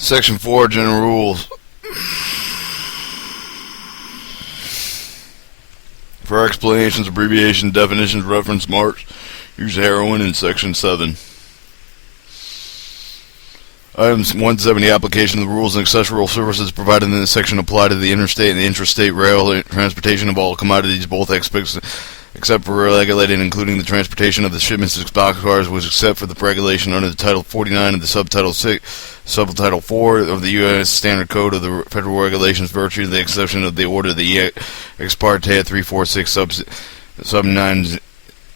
Section 4, General Rules. For explanations, abbreviations, definitions, reference marks, use heroin in Section 7. Items 170, application of the rules and accessory services provided in this section apply to the interstate and the intrastate rail transportation of all commodities, both aspects except for regulated, including the transportation of the shipments of boxcars, was except for the regulation under the Title 49 of the Subtitle 6, Subtitle 4 of the U.S. Standard Code of the Federal Regulations, virtue of the exception of the order of the ex parte 346 sub 9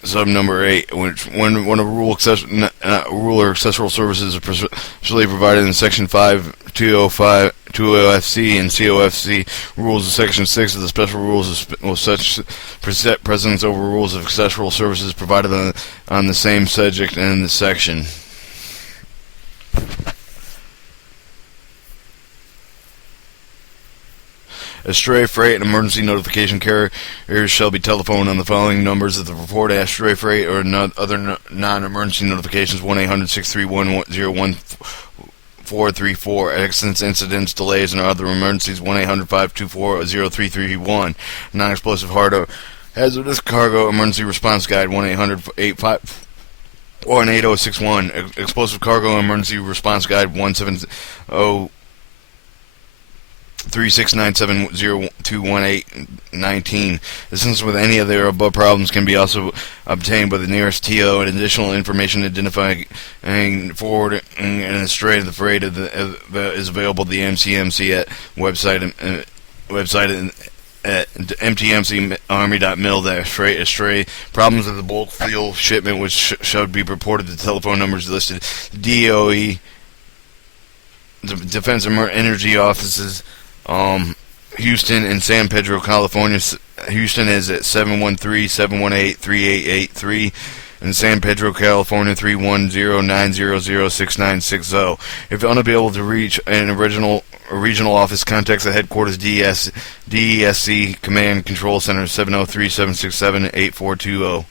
sub number 8, which when a rule or accessoral services is specially provided in Section 5, 205, 20FC and COFC rules of Section 6 of the special rules of such precedence over rules of accessoral services provided on the same subject in the section. Astray freight and emergency notification carriers shall be telephoned on the following numbers of the report of astray freight or other non-emergency notifications: 1-800-631-01434, accidents, incidents, delays, and other emergencies, 1-800-524-0331, non-explosive hazardous cargo emergency response guide, 1-800-85 or an 8061, explosive cargo emergency response guide, 170 3697021819. Assistance with any of their above problems can be also obtained by the nearest TO, and additional information identifying and forwarding an astray of the freight is available at the MCMC at website at mtmcarmy.mil/freight astray. Problems with the bulk fuel shipment which should be reported to telephone numbers listed. DOE, Defense Energy Offices, Houston and San Pedro, California. Houston is at 713-718-3883, and San Pedro, California, 310-900-6960. If unable to reach a regional office, contact the headquarters DESC Command Control Center, 703-767-8420.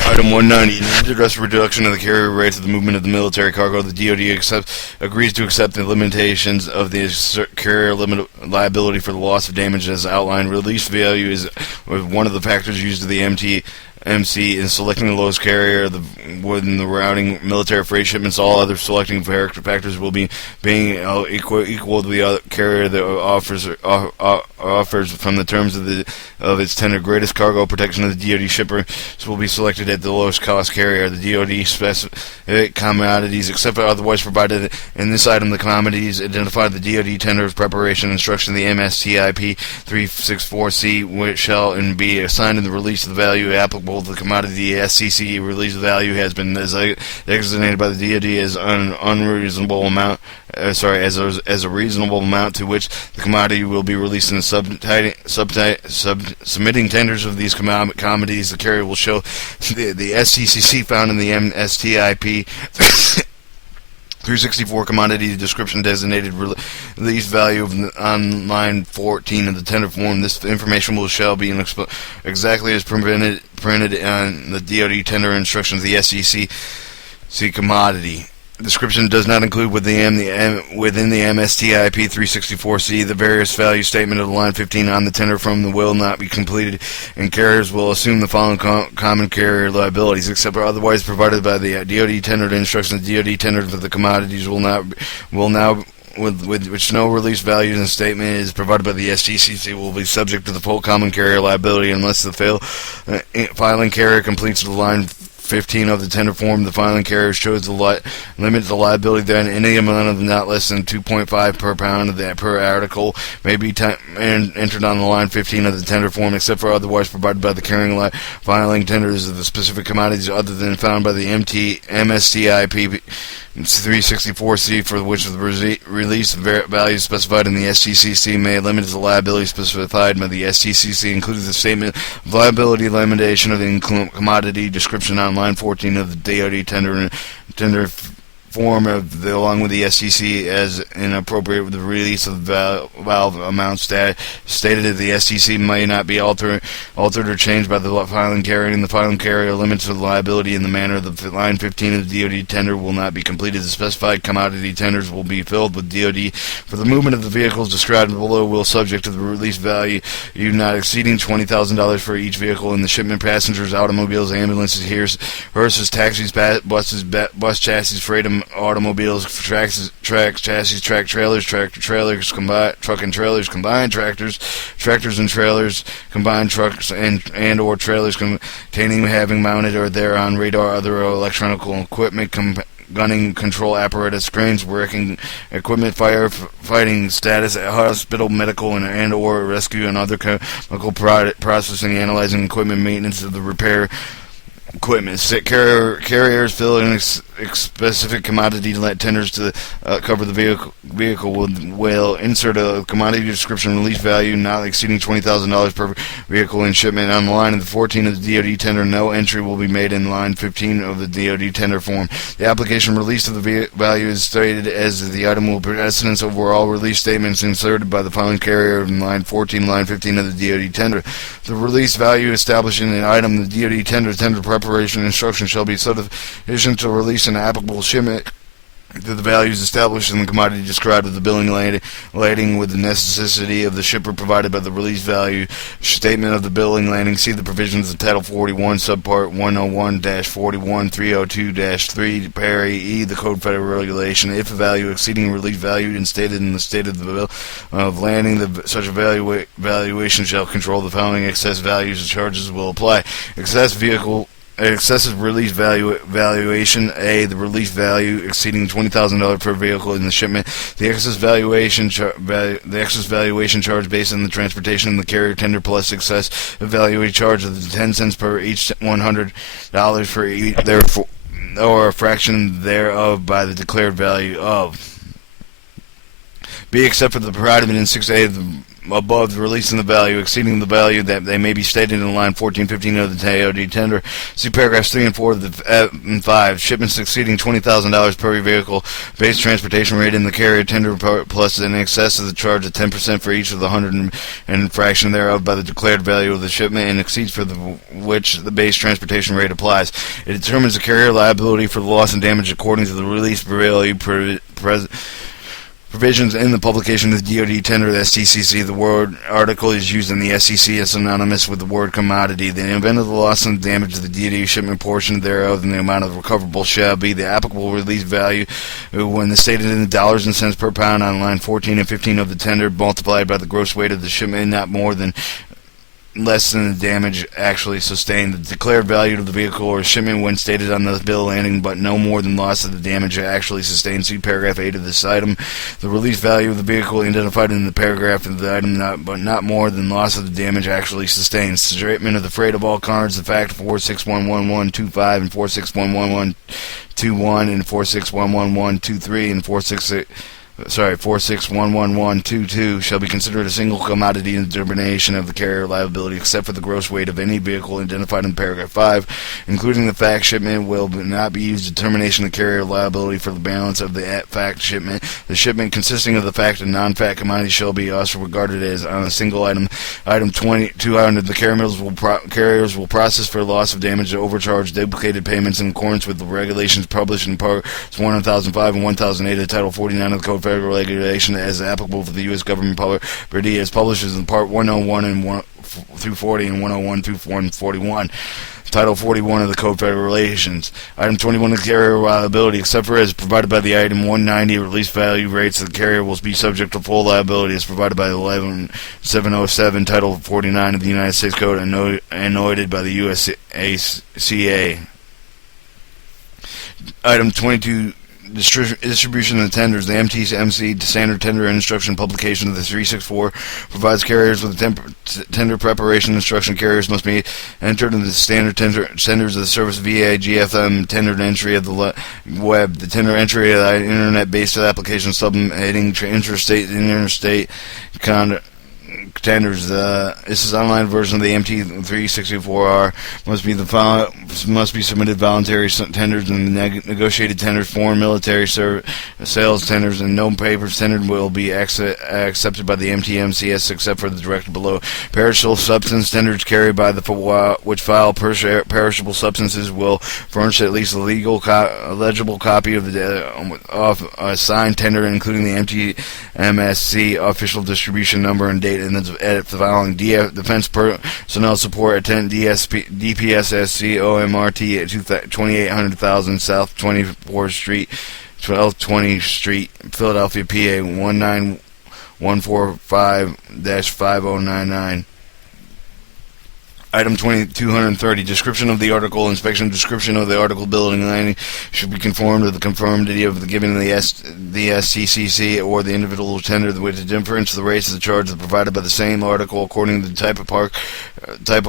Item 190, to address the reduction of the carrier rates of the movement of the military cargo, the DoD agrees to accept the limitations of the carrier liability for the loss of damage as outlined. Release value is one of the factors used to the MTMC in selecting the lowest carrier within the routing military freight shipments. All other selecting factors will be being equal to the other carrier that offers from the terms of its tender. Greatest cargo protection of the DoD shipper will be selected at the lowest cost carrier. The DoD specific commodities, except for otherwise provided in this item, the commodities identified the DoD tender of preparation instruction, the MSTIP 364C, which shall and be assigned in the release of the value applicable to the commodity. The SCC release of value has been designated by the DoD as an unreasonable amount. As a reasonable amount to which the commodity will be released. In the submitting tenders of these commodities, the carrier will show the STCC found in the MSTIP 364 commodity description designated release value on line 14 of the tender form. This information shall be exactly as printed on the DoD tender instructions. The STCC commodity description does not include within the MSTIP 364C the various value statement of line 15 on the tender form will not be completed, and carriers will assume the following common carrier liabilities, except for otherwise provided by the DoD tendered instructions. The DoD tendered for the commodities will now with which no release value in the statement is provided by the STCC will be subject to the full common carrier liability unless the filing carrier completes the line 15 of the tender form. The filing carrier shows the limit to the liability, then any amount of not less than 2.5 per pound of that per article may be entered on the line 15 of the tender form, except for otherwise provided by the carrying filing tenders of the specific commodities other than found by the MSTIP 364C, for which the release value specified in the STCC may limit the liability specified by the STCC, including the statement of liability limitation of the commodity description on line 14 of the DoD tender form along with the STC as inappropriate with the release of valve amounts stated that the STC may not be altered or changed by the filing carrier, and the filing carrier limits the liability in the manner the line 15 of the DoD tender will not be completed. The specified commodity tenders will be filled with DoD for the movement of the vehicles described below, will subject to the release value not exceeding $20,000 for each vehicle in the shipment. Passengers, automobiles, ambulances, hearses, taxis, buses, bus chassis, freight automobiles, tracks, chassis, track trailers, tractor trailers, truck and trailers, combined tractors and trailers, combined trucks and or trailers containing, having mounted or thereon radar, other electronic equipment, gunning control apparatus, cranes, working equipment, firefighting status, hospital, medical, and or rescue, and other chemical processing, analyzing equipment, maintenance of the repair equipment. Carriers filling specific commodity tenders to cover the vehicle will insert a commodity description, release value not exceeding $20,000 per vehicle in shipment. On the line of the 14 of the DoD tender, no entry will be made in line 15 of the DoD tender form. The application release of the value is stated as the item will precedence over all release statements inserted by the filing carrier in line 14, line 15 of the DoD tender. The release value established in an item, the DoD tender preparation instruction shall be sufficient to release an applicable shipment to the values established in the commodity described of the billing landing with the necessity of the shipper provided by the release value statement of the billing landing. See the provisions of Title 41, Subpart 101-41302-3, Parry E, the Code Federal Regulation. If a value exceeding release value and stated in the state of the bill of landing, such a valuation shall control the following excess values and charges will apply. Excessive release valuation. A, the release value exceeding $20,000 per vehicle in the shipment. The excess valuation charge based on the transportation of the carrier tender plus excess valuation charge of 10 cents per each $100 for each, therefore, or a fraction thereof by the declared value of. B, except for the provided in 6A above, the release in the value exceeding the value that they may be stated in line 14-15 of the DoD tender. See paragraphs 3 and 4 of the and 5. Shipments exceeding $20,000 per vehicle, base transportation rate in the carrier tender plus in excess of the charge of 10% for each of the 100 and fraction thereof by the declared value of the shipment, and exceeds for which the base transportation rate applies. It determines the carrier liability for the loss and damage according to the release value provisions in the publication of the DoD tender, the STCC. The word article is used in the SEC as synonymous with the word commodity. The event of the loss and damage of the DoD shipment portion thereof and the amount of recoverable shall be the applicable release value when stated in the dollars and cents per pound on line 14 and 15 of the tender, multiplied by the gross weight of the shipment, not more than less than the damage actually sustained. The declared value of the vehicle or shipment when stated on the bill of landing, but no more than loss of the damage actually sustained. See paragraph 8 of this item. The release value of the vehicle identified in the paragraph of the item, but not more than loss of the damage actually sustained. Statement of the freight of all cards, the fact 461125 and 461121 and 461123 and 461122 shall be considered a single commodity in the determination of the carrier liability, except for the gross weight of any vehicle identified in paragraph 5, including the fact shipment will not be used in determination of carrier liability for the balance of the fact shipment. The shipment consisting of the fact and non-fact commodity shall be also regarded as on a single item. Item 200, the carriers will process for loss of damage to overcharge duplicated payments in accordance with the regulations published in parts 1005 and 1008 of Title 49 of the Code Federal Regulation as applicable for the U.S. government property as published in Part 101 and 1 through 40 and 101 through 141. Title 41 of the Code Federal Regulations. Item 21, the carrier liability, except for as provided by the item 190, release value rates of the carrier will be subject to full liability as provided by 11707, Title 49 of the United States Code, annotated by the USACA. Item 22, distribution of the tenders. The MTMC Standard Tender Instruction publication of the 364 provides carriers with tender preparation instruction. Carriers must be entered in the standard tenders of the service via GFM tender entry of the web. The tender entry of the internet-based application submitting interstate and interstate tenders. This is online version of the MT364R must be submitted voluntary tenders and negotiated tenders, foreign military sales tenders, and no papers tendered will be accepted by the MTMCS except for the directed below. Perishable substance tenders carried by the which file perishable substances will furnish at least a legible copy of a signed tender, including the MTMSC official distribution number and date, and the following Defense Personnel Support Attendant DPSSC OMRT at 2800,000 South 24th Street, 1220 Street, Philadelphia, PA 19145-5099. Item 230, description of the article, inspection description of the article, building and landing should be conformed to the conformity of the given the SCCC or the individual tender, with the difference the rates of the charge provided by the same article according to the type of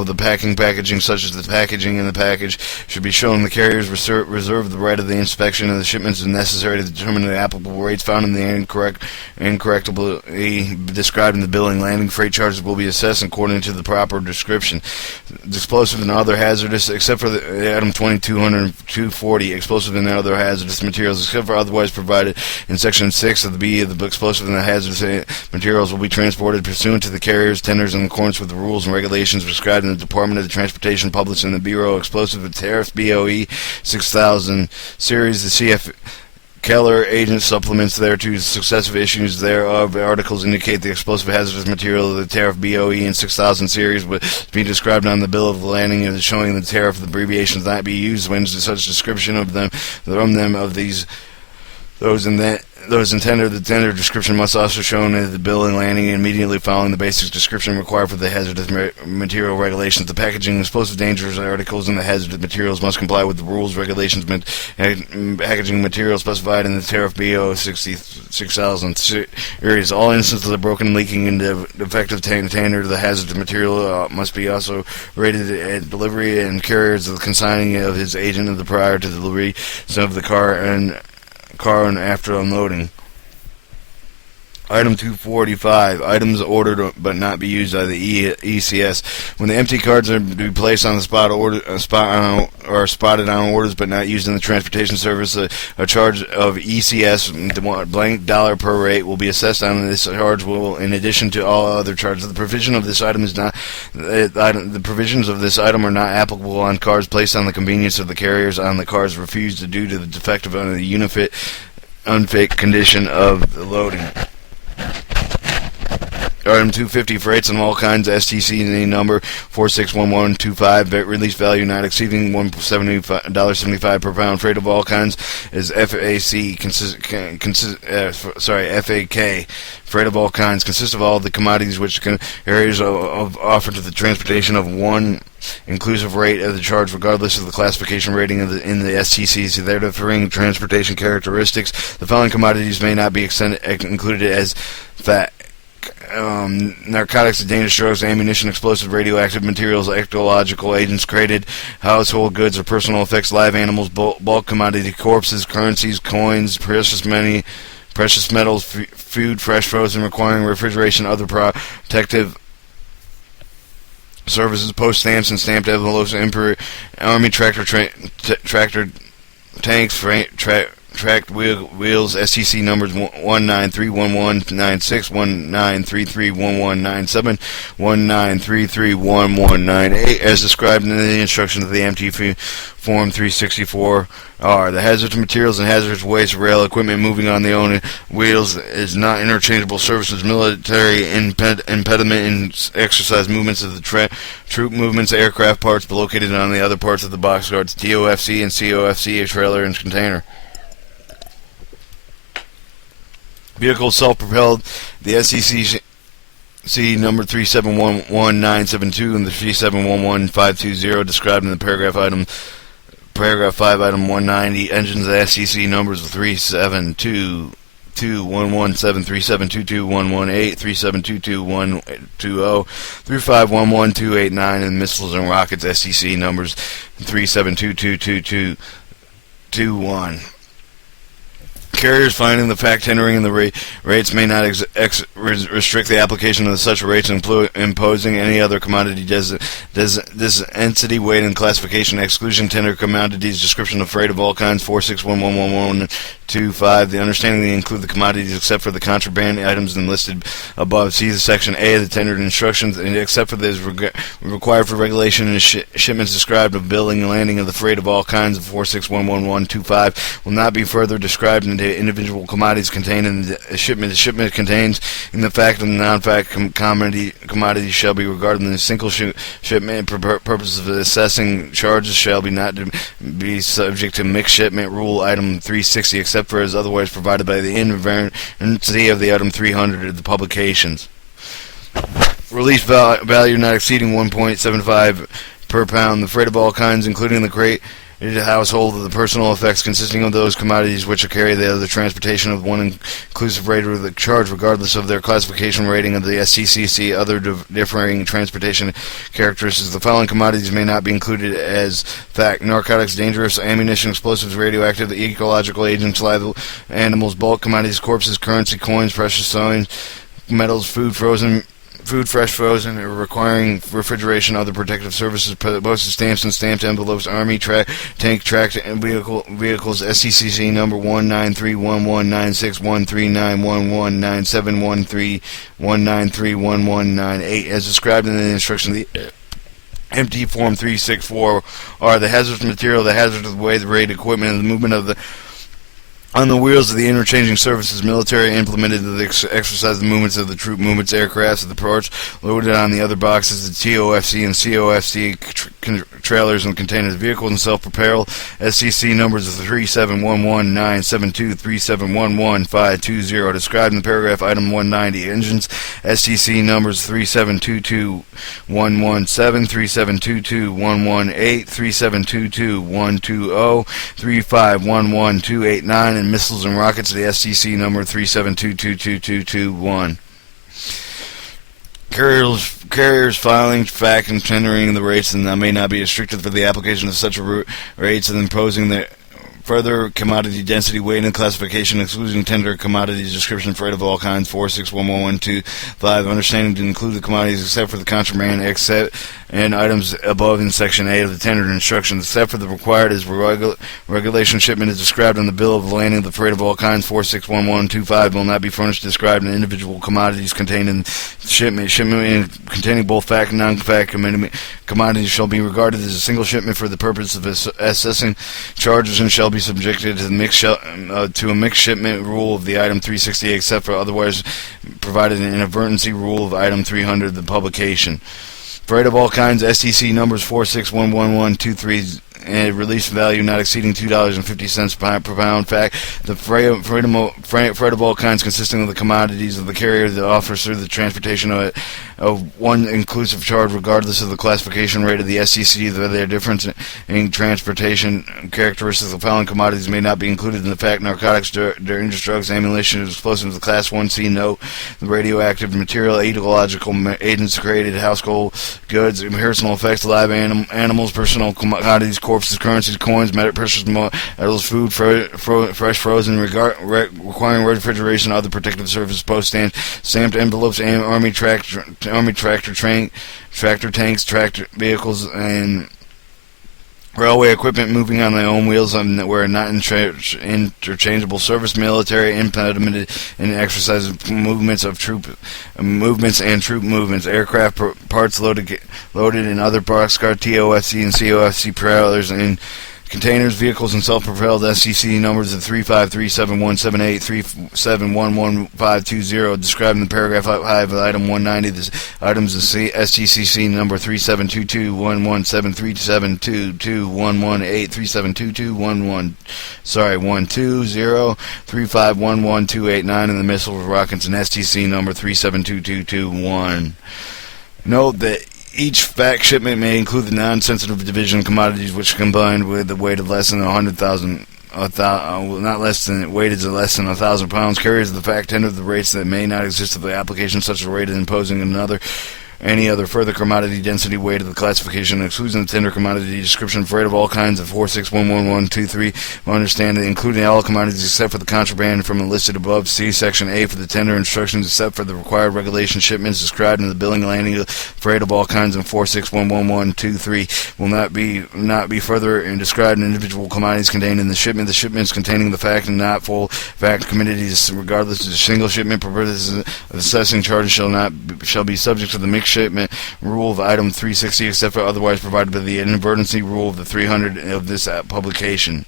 the packaging, such as the packaging in the package should be shown. The carriers reserve the right of the inspection of the shipments if necessary to determine the applicable rates found in the incorrectly described in the billing. Landing freight charges will be assessed according to the proper description. Explosive and other hazardous, except for the item 240, explosive and other hazardous materials, except for otherwise provided in section 6 of the B of the explosive and the hazardous materials will be transported pursuant to the carrier's tenders in accordance with the rules and regulations prescribed in the Department of Transportation, published in the Bureau of Explosive and Tariffs BOE 6000 series. The CF Keller agent supplements thereto successive issues thereof. Articles indicate the explosive hazardous material of the tariff BOE in 6000 series would be described on the bill of landing, and showing the tariff abbreviations not be used when such description of them those intended. The tender description must also shown in the bill and landing immediately following the basic description required for the hazardous material regulations. The packaging, explosive, dangerous articles, and the hazardous materials must comply with the rules, regulations, packaging materials specified in the tariff BO 6000 series. All instances of broken, leaking, and defective tender, the hazardous material must be also rated at delivery, and carriers of the consigning of his agent of the prior to delivery of the car and after unloading. Item 245, items ordered but not be used by the ECS. When the empty cards are to be placed on the spotted on orders but not used in the transportation service, a charge of ECS blank dollar per rate will be assessed on this charge. Will, in addition to all other charges, the provisions of this item are not applicable on cars placed on the convenience of the carriers on the cars refused due to the defective or the unfit condition of the loading. Item 250, freights and all kinds, STC number 461125, release value not exceeding $1.75 per pound. Freight of all kinds is FAK. Freight of all kinds consists of all the commodities which carriers of offer to the transportation of one inclusive rate of the charge, regardless of the classification rating of in the STCs. Their differing transportation characteristics. The following commodities may not be included as fat. Narcotics, dangerous drugs, ammunition, explosive, radioactive materials, ecological agents, created household goods or personal effects, live animals, bulk commodity, corpses, currencies, coins, precious metals, food, fresh, frozen, requiring refrigeration, other protective services, post stamps and stamped envelopes, army tractor tanks, tracked wheels, STC numbers 19311196, 19331197, 19331198, as described in the instructions of the MT Form 364R. The hazardous materials and hazardous waste rail equipment moving on the own wheels is not interchangeable services, military impediment in exercise movements of the troop movements, aircraft parts located on the other parts of the boxcars, TOFC and COFC, a trailer and container. Vehicle self-propelled, the SCC number 3711972 and the 3711520 described in the paragraph 5, item 190. Engines, the SCC numbers 3722117, 3722118, 3722120, 3511289, and missiles and rockets, SCC numbers 3722221. Carriers finding the fact tendering and the rates may not restrict the application of such rates, imposing any other commodity density, weight, and classification. Exclusion tender commodities description of freight of all kinds 4611125. The understanding they include the commodities except for the contraband items listed above. See the section A of the tendered instructions, and except for those required for regulation and shipments described of building and landing of the freight of all kinds of 4611125 will not be further described in the individual commodities contained in the shipment. The shipment contains in the fact and the non-fact commodities shall be regarded in a single shipment. For purposes of assessing charges shall be not to be subject to mixed shipment rule item 360, except for as otherwise provided by the invariancy of the item 300 of the publications. Release value not exceeding 1.75 per pound. The freight of all kinds, including the crate household of the personal effects consisting of those commodities which are carried the other transportation of one inclusive rate of the charge, regardless of their classification rating of the SCCC, other differing transportation characteristics. The following commodities may not be included as fact: narcotics, dangerous ammunition, explosives, radioactive, ecological agents, live animals, bulk commodities, corpses, currency, coins, precious stones, metals, food fresh frozen, or requiring refrigeration, other protective services, postage stamps and stamped envelopes, army tank tracked vehicles, SCCC number 19311961391197131931198, as described in the instruction. The empty form 364 are the hazardous material, the hazard of the way, the rate, equipment, and the movement of the on the wheels of the interchanging services, military implemented to exercise the movements of the troop movements, aircrafts of the parts loaded on the other boxes, the TOFC and COFC trailers and containers, vehicles and self-propelled, SCC numbers of 371197237115520, described in the paragraph item 190, engines, SCC numbers 3722117, 3722118, 3722120, 3511289, and missiles and rockets, the SCC number 372222221. Carriers filing, fact, and tendering the rates and may not be restricted for the application of such rates and imposing the further commodity density, weight, and classification, excluding tender commodities description freight of all kinds 4611125. Understanding to include the commodities except for the contraband and items above in section A of the tendered instructions, except for the required as regulation shipment is described on the bill of lading of the freight of all kinds 4611125 will not be furnished described in individual commodities contained in shipment containing both fact and non-fact commodities shall be regarded as a single shipment for the purpose of assessing charges and shall be subjected to a mixed shipment rule of the item 368, except for otherwise provided an inadvertency rule of item 300 of the publication. Freight of all kinds, STC numbers 4611123, and release value not exceeding $2.50 per pound. Fact: the freight of all kinds consisting of the commodities of the carrier, the officer, the transportation of one inclusive charge, regardless of the classification rate of the SCC. Their difference in transportation characteristics of the following commodities may not be included in the fact: narcotics, dangerous drugs, ammunition, explosives, the Class 1C note, the radioactive material, ecological agents, created household goods, personal effects, live animals, personal commodities, corpses, currencies, coins, precious metals, food, fresh frozen, requiring refrigeration, other protective services, post stamps, stamped envelopes, army tractor tanks, tractor vehicles, and railway equipment moving on their own wheels where not interchangeable service, military implemented in exercise movements and troop movements, aircraft parts loaded in other boxcar, TOFC and COFC trailers and containers, vehicles, and self-propelled SCC numbers of 3537178, 3711520, described in the paragraph 5 of item 190. This items of STCC number 372211737222118, 3511289, and the missile rockets and STC number 3722221. Note that each fact shipment may include the non-sensitive division of commodities which combined with the weight of less than 100,000, not less than weighted to less than 1,000 pounds. Carriers of the fact tender the rates that may not exist of the application such a rate as imposing another any other further commodity density weight of the classification, excluding the tender commodity description, freight of all kinds of 4611123, understanding including all commodities except for the contraband from enlisted above. See Section A for the tender instructions except for the required regulation shipments described in the billing and landing freight of all kinds in 4611123 will not be further described in individual commodities contained in the shipment. The shipments containing the fact and not full fact commodities, regardless of the single shipment purposes of assessing charges, shall be subject to the mixed shipment rule of item 360 except for otherwise provided by the inadvertency rule of the 300 of this publication.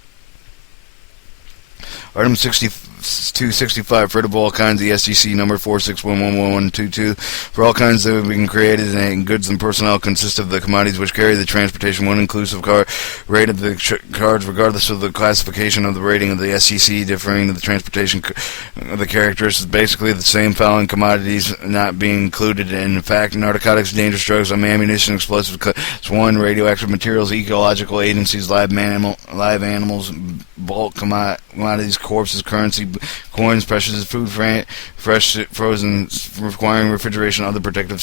Item 265, freight of all kinds, the STC number 4611122, for all kinds that have been created and goods and personnel consist of the commodities which carry the transportation one inclusive rate of the cards, regardless of the classification of the rating of the STC, differing to the transportation of the characteristics, basically the same following commodities not being included. In fact, narcotics, dangerous drugs, ammunition, explosives, class 1, radioactive materials, ecological agencies, live animals, bulk commodities, corpses, currency, coins, precious food, fresh, frozen, requiring refrigeration, other protective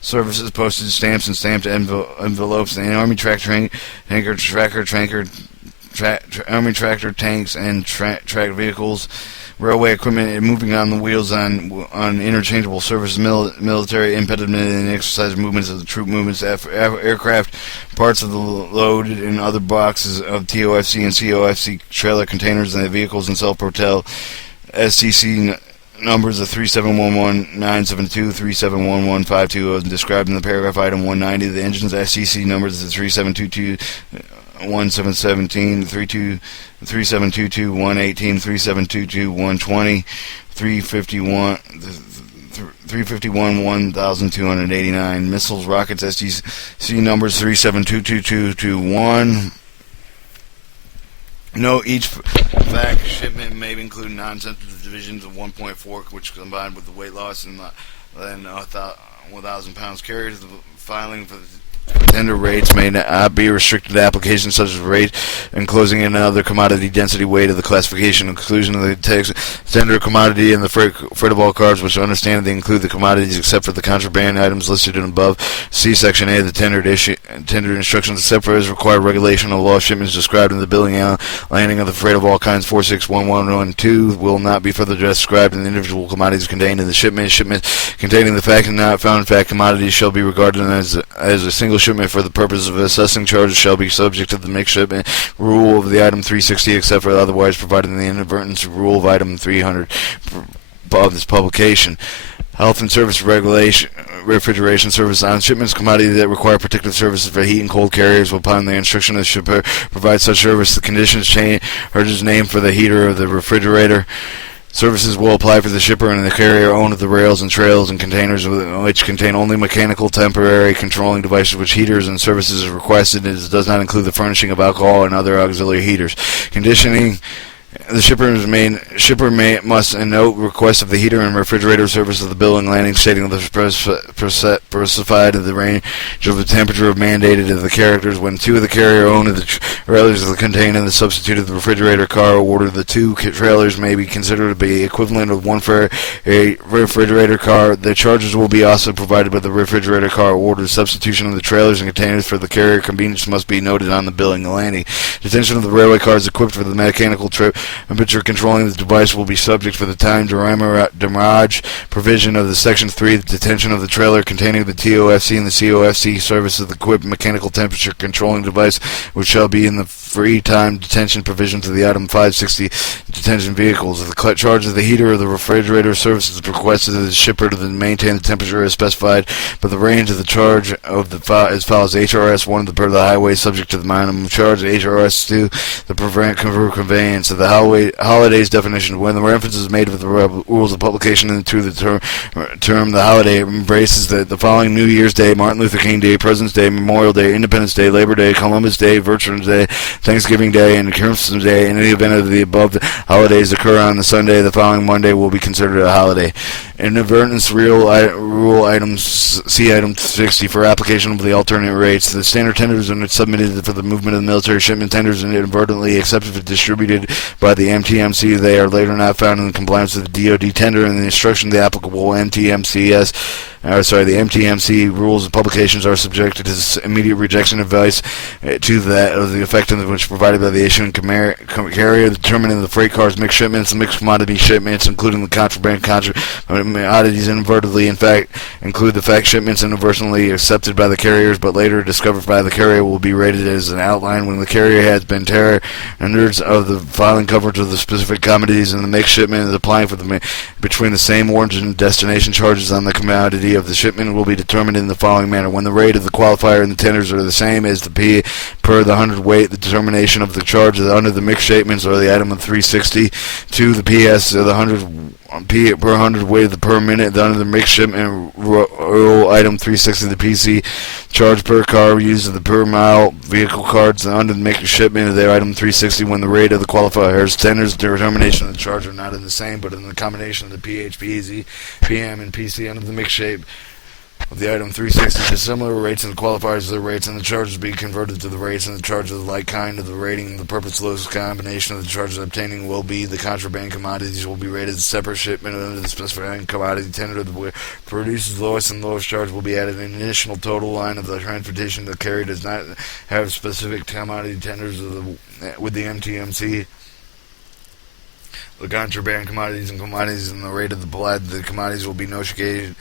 services, postage stamps and stamped envelopes, and army tractor, army tractor, tanks, and tracked vehicles, railway equipment, and moving on the wheels on interchangeable service, military impediment and exercise movements of the troop movements, aircraft, parts of the loaded and other boxes of TOFC and COFC trailer containers and the vehicles and self-propel STC numbers of 3711972, 3711152 as described in the paragraph item 190. The engine's STC numbers of 3722 1717, 3722 118, 3722 120, 351 1289. Missiles, rockets, STC numbers 372221. Note, each fact shipment may include non-sensitive divisions of 1.4, which combined with the weight loss and 1,000 pounds carried. The filing for the tender rates may not be restricted to applications such as rate enclosing in another commodity density weight of the classification, inclusion of the tender commodity and the freight of all cards, which understand they include the commodities except for the contraband items listed in above. See Section A of the tender instructions except for as required regulation of law shipments described in the billing and landing of the freight of all kinds 4611112 will not be further described in the individual commodities contained in the shipment. Shipments containing the fact and not found fact commodities shall be regarded as a single shipment for the purpose of assessing charges shall be subject to the mixed shipment rule of the item 360 except for otherwise provided in the inadvertence rule of item 300 of this publication. Health and service regulation, refrigeration service on shipments, commodities that require protective services for heat and cold carriers will, upon the instruction of the shipper, provide such service. The conditions change charges name for the heater of the refrigerator. Services will apply for the shipper and the carrier own of the rails and trails and containers which contain only mechanical temporary controlling devices which heaters and services are requested. It does not include the furnishing of alcohol and other auxiliary heaters. Conditioning. The shipper must note request of the heater and refrigerator service of the bill and landing stating the specified of the range of the temperature mandated of the characters. When two of the carrier own of the trailers are contained in the substitute of the refrigerator car order, the two trailers may be considered to be equivalent of one for a refrigerator car. The charges will be also provided by the refrigerator car order. Substitution of the trailers and containers for the carrier convenience must be noted on the billing and landing. Detention of the railway cars equipped with the mechanical temperature controlling the device will be subject for the time demurrage provision of the Section 3. The detention of the trailer containing the TOFC and the COFC service of the equipped mechanical temperature controlling device, which shall be in the free time detention provisions of the item 560 detention vehicles. If the charge of the heater or the refrigerator service is requested of the shipper to maintain the temperature as specified, but the range of the charge of the as follows: HRS 1 per the highway subject to the minimum charge, HRS 2 the conveyance of the holidays definition. When the reference is made with the rules of publication into the term the holiday embraces the following: New Year's Day, Martin Luther King Day, President's Day, Memorial Day, Independence Day, Labor Day, Columbus Day, Veterans Day, Thanksgiving Day, and Christmas Day. In any event of the above holidays occur on the Sunday, the following Monday will be considered a holiday. Inadvertence rule items, see item 60 for application of the alternate rates. The standard tenders are submitted for the movement of the military shipment tenders and inadvertently accepted and distributed by the MTMC. They are later not found in compliance with the DoD tender and the instruction of the applicable MTMCS the MTMC rules of publications are subjected to immediate rejection advice to that of the effect of which provided by the issuing carrier, determining the freight cars, mixed shipments, and mixed commodity shipments, including the contraband commodities inadvertently, in fact, include the fact shipments inadvertently accepted by the carriers but later discovered by the carrier will be rated as an outline when the carrier has been standards of the filing coverage of the specific commodities and the mixed shipment is applying for the between the same origin and destination charges on the commodity of the shipment will be determined in the following manner. When the rate of the qualifier and the tenders are the same as the P per the hundredweight, the determination of the charge under the mixed shipments or the item of 360 to the PS of the 100 P per hundredweight the per minute under the mixed shipment rule item 360 the PC charge per car used of the per mile vehicle cards under the mixed shipment of their item 360 when the rate of the qualifiers tenders the determination of the charge are not in the same but in the combination of the PH, PZ, PM, and PC under the mixed shape of the item 360, the similar rates and the qualifiers of the rates and the charges be converted to the rates and the charges of the like kind of the rating. The purposeless combination of the charges obtaining will be the contraband commodities will be rated as separate shipment under the specified commodity tender. The producer's lowest and lowest charge will be added in an additional total line of the transportation. The carrier does not have specific commodity tenders with the MTMC. The contraband commodities and the rate of the commodities will be negotiated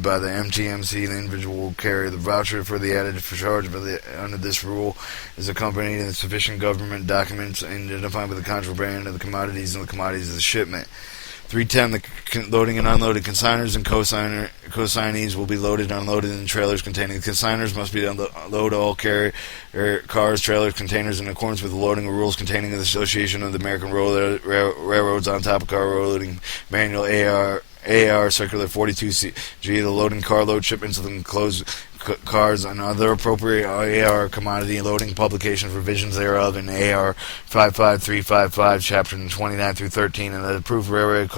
by the MTMC. The individual will carry the voucher for the added charge under this rule is accompanied in sufficient government documents identifying the contraband of the commodities and the commodities of the shipment. 310. The loading and unloading consigners and consignees will be loaded and unloaded in trailers containing consigners must be unload all cars, trailers, containers in accordance with the loading rules containing the Association of the American Railroads on top of car loading manual AR Circular 42G. The loading carload shipments of enclosed cars and other appropriate AR commodity loading publications revisions thereof in AR 55355 chapter 29 through 13 and the approved railroad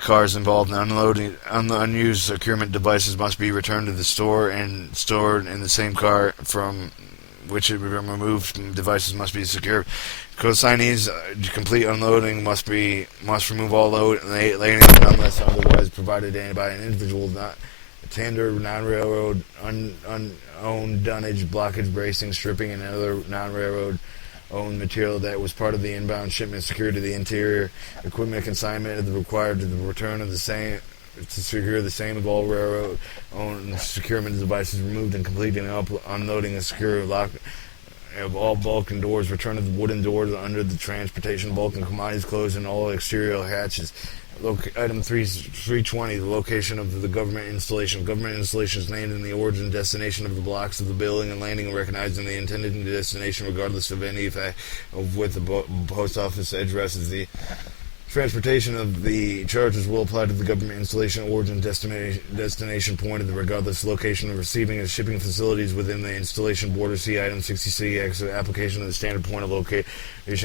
cars involved in unloading unused securement devices must be returned to the store and stored in the same car from which it removed devices must be secured. Consignees complete unloading must remove all load laying unless otherwise provided by an individual not tender, non-railroad, owned dunnage, blockage, bracing, stripping, and other non-railroad owned material that was part of the inbound shipment secured to the interior equipment consignment is required to the return of the same to secure the same of all railroad owned securement devices removed and completing unloading and secure lock of all bulk and doors, return of the wooden doors under the transportation bulk and commodities closed and all exterior hatches. Item 320, the location of the government installation. Government installation is named in the origin and destination of the blocks of the building and landing and recognized in the intended destination regardless of any effect of what the post office address is. The transportation of the charges will apply to the government installation origin destination point of the regardless location of receiving and shipping facilities within the installation border. See item 60C, application of the standard point of location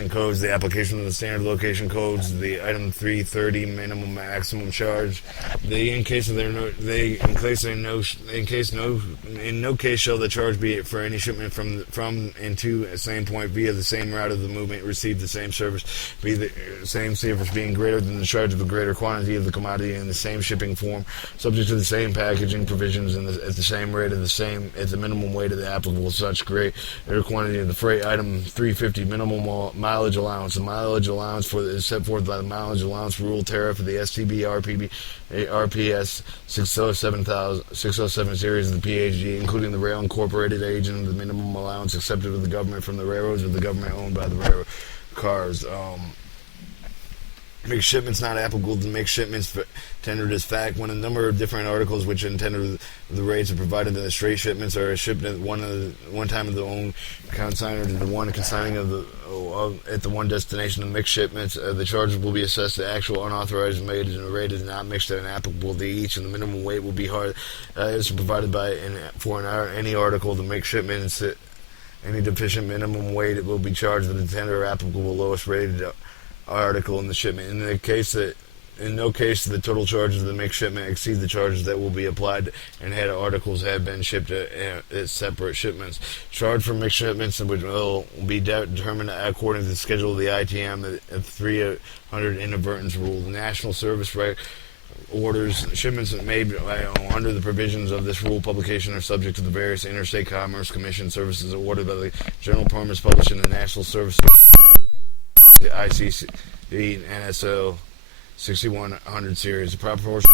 codes, the application of the standard location codes, the item 330 minimum maximum charge. In no case shall the charge be for any shipment from and to the same point via the same route of the movement receive the same service, be the same service being greater than the charge of a greater quantity of the commodity in the same shipping form, subject to the same packaging provisions and at the same rate of the same at the minimum weight of the applicable such greater quantity of the freight. Item 350 minimum mileage allowance. The mileage allowance is set forth by the mileage allowance rule tariff of the STB RPS 607 series of the PHG, including the rail incorporated agent of the minimum allowance accepted with the government from the railroads or the government owned by the railroad cars. Mixed shipments not applicable to mixed shipments tendered as fact when a number of different articles which intended the rates are provided in the straight shipments are shipped at one time of the own consignor to the one consigning at the one destination. The mixed shipments the charges will be assessed to actual unauthorized made and the rate is not mixed and applicable to each, and the minimum weight will be hard is provided by any article. The mixed shipments any deficient minimum weight it will be charged to the tender applicable lowest rated article in the shipment. In no case the total charges of the mixed shipment exceed the charges that will be applied and had articles have been shipped as separate shipments. Charge for mixed shipments which will be determined according to the schedule of the ITM at 300 inadvertence rule. The National Service orders. Shipments made under the provisions of this rule publication are subject to the various Interstate Commerce Commission services awarded by the general permits published in the National Service, the ICC, the NSO 6100 series. The proper proportion